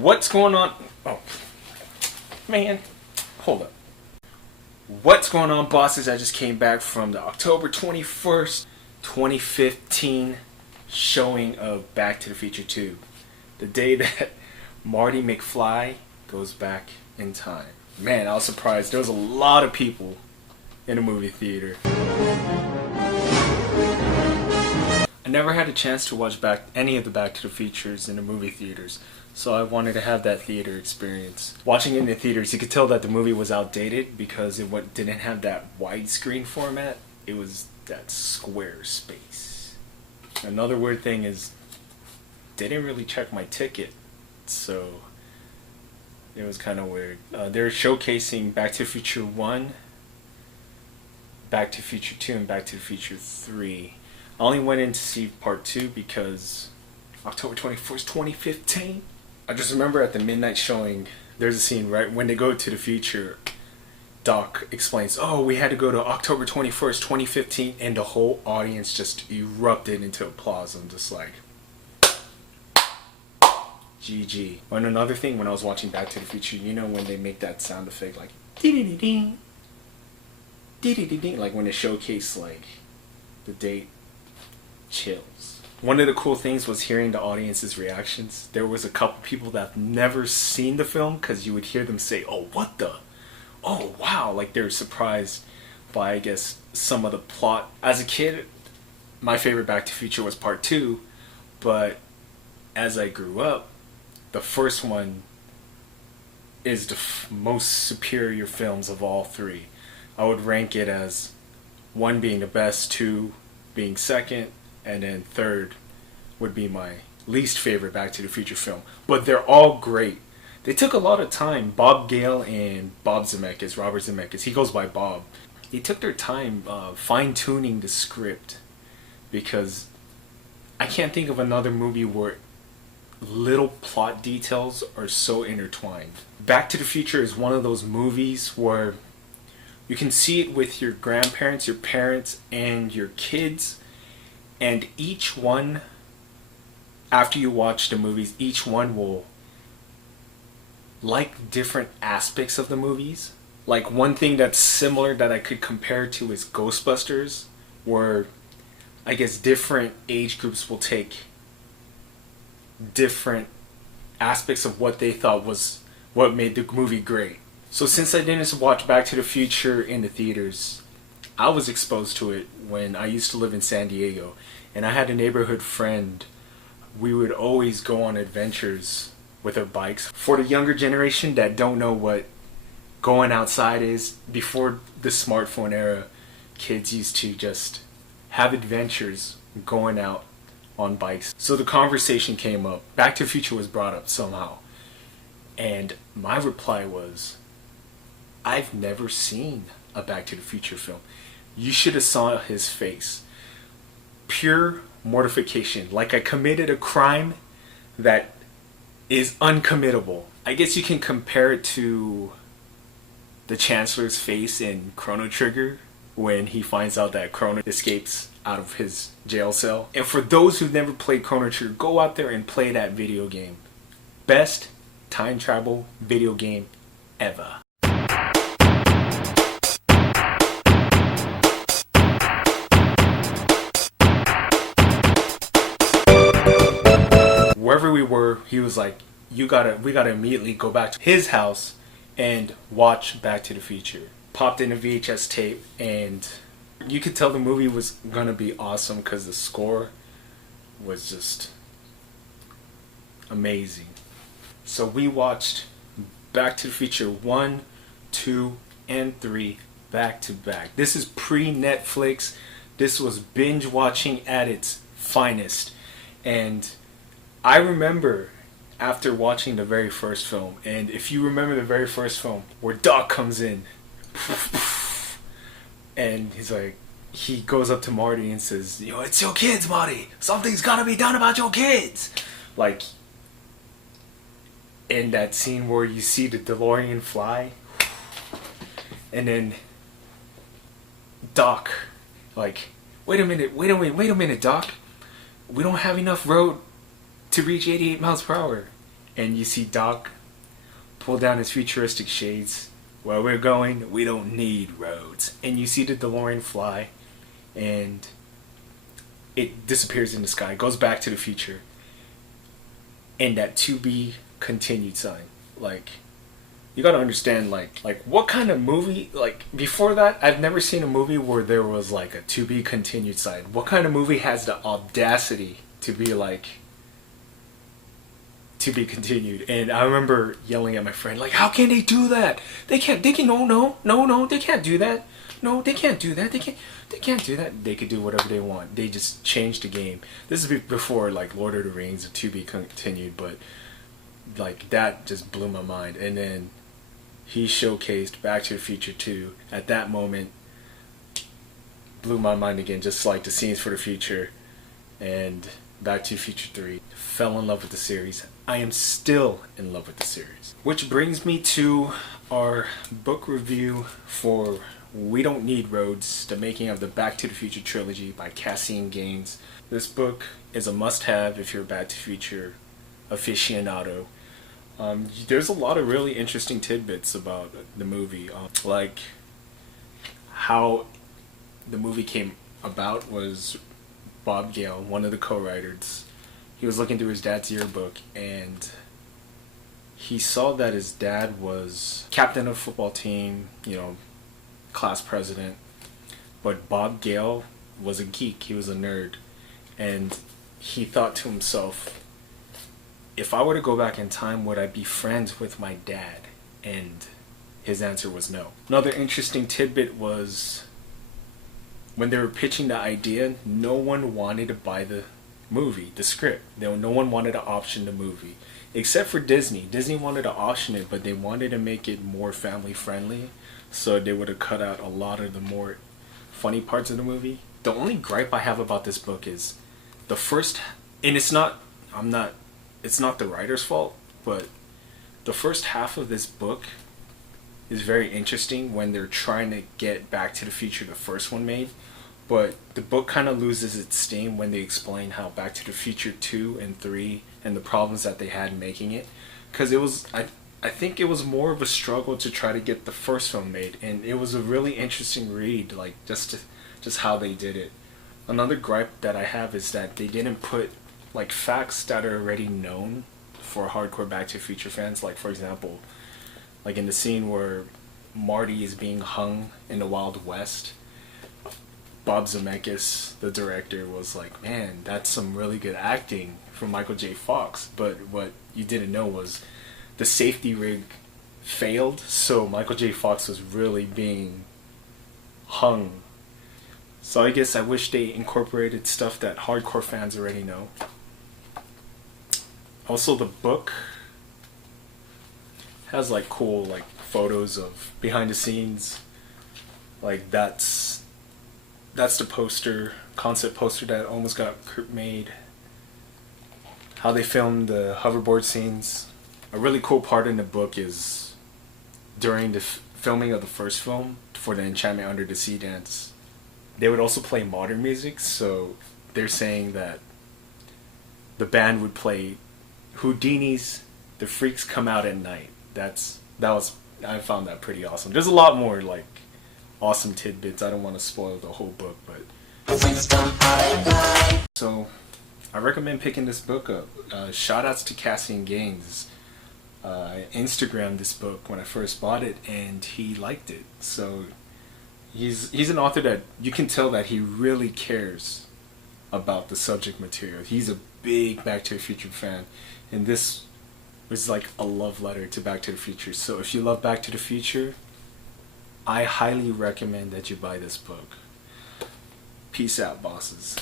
What's going on? Oh, man. Hold up. What's going on, bosses? I just came back from the October 21st, 2015 showing of Back to the Future 2. The day that Marty McFly goes back in time. Man, I was surprised. There was a lot of people in the movie theater. I never had a chance to watch any of the Back to the Futures in the movie theaters, so I wanted to have that theater experience. Watching it in the theaters, you could tell that the movie was outdated because it didn't have that widescreen format. It was that square space. Another weird thing is, they didn't really check my ticket, so it was kind of weird. They're showcasing Back to the Future 1, Back to the Future 2, and Back to the Future 3. I only went in to see part 2 because October 21st, 2015. I just remember at the midnight showing, there's a scene right when they go to the future. Doc explains, oh, we had to go to October 21st, 2015, and the whole audience just erupted into applause. I'm just like, GG. And another thing, when I was watching Back to the Future, you know when they make that sound effect like dee-dee-dee-ding, dee-dee-dee-ding, like when they showcase like the date. Chills. One of the cool things was hearing the audience's reactions. There was a couple people that have never seen the film because you would hear them say, oh, what the? Oh, wow. Like they were surprised by, I guess, some of the plot. As a kid, my favorite Back to the Future was part 2, but as I grew up, the first one is the most superior films of all three. I would rank it as 1 being the best, 2 being second, and then 3rd would be my least favorite Back to the Future film. But they're all great. They took a lot of time. Bob Gale and Bob Zemeckis, Robert Zemeckis, he goes by Bob. They took their time fine-tuning the script because I can't think of another movie where little plot details are so intertwined. Back to the Future is one of those movies where you can see it with your grandparents, your parents, and your kids. And each one, after you watch the movies, each one will like different aspects of the movies. Like one thing that's similar that I could compare to is Ghostbusters, where I guess different age groups will take different aspects of what they thought was what made the movie great. So since I didn't watch Back to the Future in the theaters, I was exposed to it when I used to live in San Diego, and I had a neighborhood friend. We would always go on adventures with our bikes. For the younger generation that don't know what going outside is, before the smartphone era, kids used to just have adventures going out on bikes. So the conversation came up. Back to the Future was brought up somehow. And my reply was, I've never seen a Back to the Future film. You should have saw his face. Pure mortification. Like I committed a crime that is uncommittable. I guess you can compare it to the Chancellor's face in Chrono Trigger when he finds out that Chrono escapes out of his jail cell. And for those who've never played Chrono Trigger, go out there and play that video game. Best time travel video game ever. Wherever we were, he was like, we gotta immediately go back to his house and watch Back to the Future. Popped in a VHS tape, and you could tell the movie was gonna be awesome because the score was just amazing. So we watched Back to the Future 1, 2, and 3 back to back. This is pre-Netflix. This was binge watching at its finest. And I remember after watching the very first film, and if you remember the very first film, where Doc comes in, and he's like, he goes up to Marty and says, you know, it's your kids, Marty. Something's gotta be done about your kids. Like, in that scene where you see the DeLorean fly, and then Doc, like, wait a minute, Doc. We don't have enough road to reach 88 miles per hour. and you see Doc pull down his futuristic shades. Where we're going, we don't need roads. And you see the DeLorean fly, and it disappears in the sky, goes back to the future, and that to be continued sign. Like, you gotta understand, like what kind of movie, like, before that, I've never seen a movie where there was like a to be continued sign. What kind of movie has the audacity to be like, to be continued? And I remember yelling at my friend, like, how can they do that? They can, no, they can't do that. No, they can't do that. They can't do that. They could do whatever they want. They just changed the game. This is before like Lord of the Rings, to be continued, but like that just blew my mind. And then he showcased Back to the Future 2. At that moment, blew my mind again, just like the scenes for the future and Back to the Future 3. Fell in love with the series. I am still in love with the series. Which brings me to our book review for We Don't Need Roads, the making of the Back to the Future trilogy by Caseen Gaines. This book is a must-have if you're a Back to the Future aficionado. There's a lot of really interesting tidbits about the movie. Like how the movie came about was Bob Gale, one of the co-writers. He was looking through his dad's yearbook, and he saw that his dad was captain of a football team, you know, class president. But Bob Gale was a geek, he was a nerd. And he thought to himself, if I were to go back in time, would I be friends with my dad? And his answer was no. Another interesting tidbit was when they were pitching the idea, no one wanted to buy the movie, the script. No one wanted to option the movie, except for Disney. Disney wanted to option it, but they wanted to make it more family friendly, so they would have cut out a lot of the more funny parts of the movie. The only gripe I have about this book is the first, and it's not the writer's fault, but the first half of this book is very interesting when they're trying to get Back to the Future, the first one, made. But the book kind of loses its steam when they explain how Back to the Future 2 and 3 and the problems that they had making it. Because it was, I think it was more of a struggle to try to get the first film made. And it was a really interesting read, like just how they did it. Another gripe that I have is that they didn't put like facts that are already known for hardcore Back to the Future fans. Like, for example, like in the scene where Marty is being hung in the Wild West, Bob Zemeckis, the director, was like, man, that's some really good acting from Michael J. Fox. But what you didn't know was the safety rig failed, so Michael J. Fox was really being hung. So I guess I wish they incorporated stuff that hardcore fans already know. Also, the book has like cool like photos of behind the scenes. Like that's the poster, concept poster that almost got made. How they filmed the hoverboard scenes. A really cool part in the book is during the filming of the first film for the Enchantment Under the Sea dance, they would also play modern music. So they're saying that the band would play Houdini's "The Freaks Come Out at Night." I found that pretty awesome. There's a lot more like awesome tidbits. I don't want to spoil the whole book, but so I recommend picking this book up. Shout outs to Caseen Gaines. I Instagrammed this book when I first bought it, and he liked it. So he's an author that you can tell that he really cares about the subject material. He's a big Back to the Future fan, and this was like a love letter to Back to the Future. So if you love Back to the Future, I highly recommend that you buy this book. Peace out, bosses.